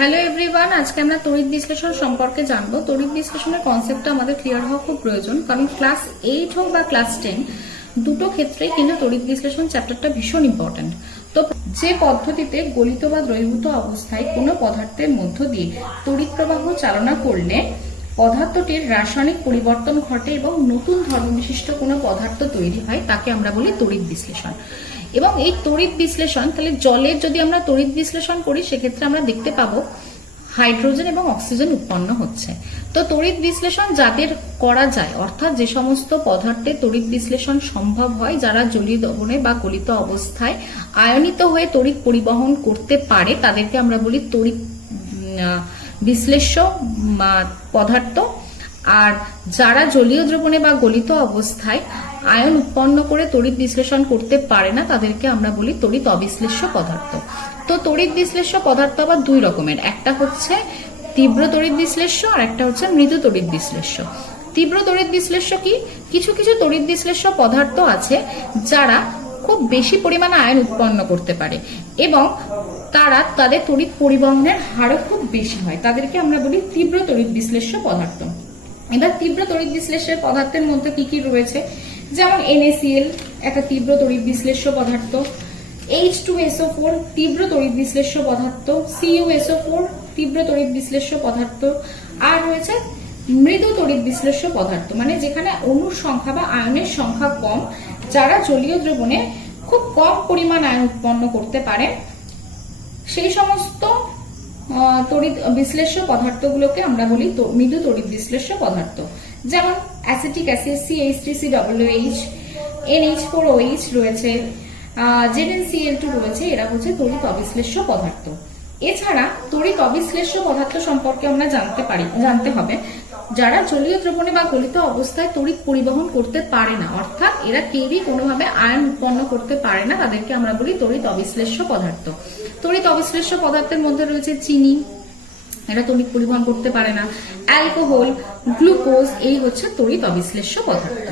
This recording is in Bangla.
হ্যালো এভরিওয়ান, আজকে আমরা তড়িৎ বিশ্লেষণ সম্পর্কে জানবো। তড়িৎ বিশ্লেষণের কনসেপ্টটা আমাদের ক্লিয়ার হওয়া খুব প্রয়োজন, কারণ ক্লাস 8 হোক বা ক্লাস 10 দুটো ক্ষেত্রেই কিন্তু তড়িৎ বিশ্লেষণ চ্যাপ্টারটা ভীষণ ইম্পর্টেন্ট। তো যে পদ্ধতিতে গলিত বা দ্রবীভূত অবস্থায় কোনো পদার্থের মধ্য দিয়ে তড়িৎ প্রবাহ চালনা করলে পদার্থটির রাসায়নিক পরিবর্তন ঘটে এবং নতুন ধর্মবিশিষ্ট কোনো পদার্থ তৈরি হয়, তাকে আমরা বলি তড়িৎ বিশ্লেষণ। এবং এই তড়িৎ বিশ্লেষণ, তাহলে জলের যদি আমরা তড়িৎ বিশ্লেষণ করি সেক্ষেত্রে আমরা দেখতে পাবো হাইড্রোজেন এবং অক্সিজেন উৎপন্ন হচ্ছে। তো তড়িৎ বিশ্লেষণ যাদের করা যায়, অর্থাৎ যে সমস্ত পদার্থে তড়িৎ বিশ্লেষণ সম্ভব হয়, যারা জলীয় দহনে বা গলিত অবস্থায় আয়নিত হয়ে তড়িৎ পরিবহন করতে পারে, তাদেরকে আমরা বলি তড়িৎ বিশ্লেষ্য পদার্থ। আর যারা জলীয় দ্রবণে বা গলিত অবস্থায় আয়ন উৎপন্ন করে তড়িৎ বিশ্লেষণ করতে পারে না, তাদেরকে আমরা বলি তড়িৎ অবিশ্লেষ্য পদার্থ। তো তড়িৎ বিশ্লেষ্য পদার্থ আবার দুই রকমের, একটা হচ্ছে তীব্র তড়িৎ বিশ্লেষ্য আর একটা হচ্ছে মৃদু তড়িৎ বিশ্লেষ্য। তীব্র তড়িৎ বিশ্লেষ্য কি? কিছু কিছু তড়িৎ বিশ্লেষ্য পদার্থ আছে যারা খুব বেশি পরিমাণে আয়ন উৎপন্ন করতে পারে এবং তাদের তড়িৎ পরিবহনের হারও খুব বেশি হয়, তাদেরকে আমরা বলি তীব্র তড়িৎ বিশ্লেষ্য পদার্থ। এবার তীব্র তড়িৎ বিশ্লেষ্যের পদার্থের মধ্যে কি কি রয়েছে, যেমন NaCl একটা তীব্র তড়িৎ বিশ্লেষ্য পদার্থ, H2SO4 তীব্র তড়িৎ বিশ্লেষ্য পদার্থ, CuSO4 তীব্র তড়িৎ বিশ্লেষ্য পদার্থ। আর রয়েছে মৃদু তড়িৎ বিশ্লেষ্য পদার্থ, মানে যেখানে অণুর সংখ্যা বা আয়নের সংখ্যা কম, যারা জলীয় দ্রবণে খুব কম পরিমাণ আয়ন উৎপন্ন করতে পারে, সেই সমস্ত তড়িৎ বিশ্লেষ্য পদার্থগুলোকে আমরা বলি মৃদু তড়িৎ বিশ্লেষ্য পদার্থ। যেমন অ্যাসিটিক অ্যাসিড CH3COOH, NH4OH রয়েছে, ZnCl2 রয়েছে, এরা হচ্ছে তড়িৎ অবিশ্লেষ্য পদার্থ। এছাড়া তড়িৎ অবিশ্লেষ্য পদার্থ সম্পর্কে আমরা জানতে হবে যারা জলীয় দ্রবণে বা গলিত অবস্থায় তড়িৎ পরিবহন করতে পারে না, অর্থাৎ এরা কেউই কোনোভাবে আয়ন উৎপন্ন করতে পারে না, তাদেরকে আমরা বলি তড়িৎ অবিশ্লেষ্য পদার্থ। তড়িৎ অবিশ্লেষ্য পদার্থের মধ্যে রয়েছে চিনি, এরা তড়িৎ পরিবহন করতে পারে না, অ্যালকোহল, গ্লুকোজ, এই হচ্ছে তড়িৎ অবিশ্লেষ্য পদার্থ।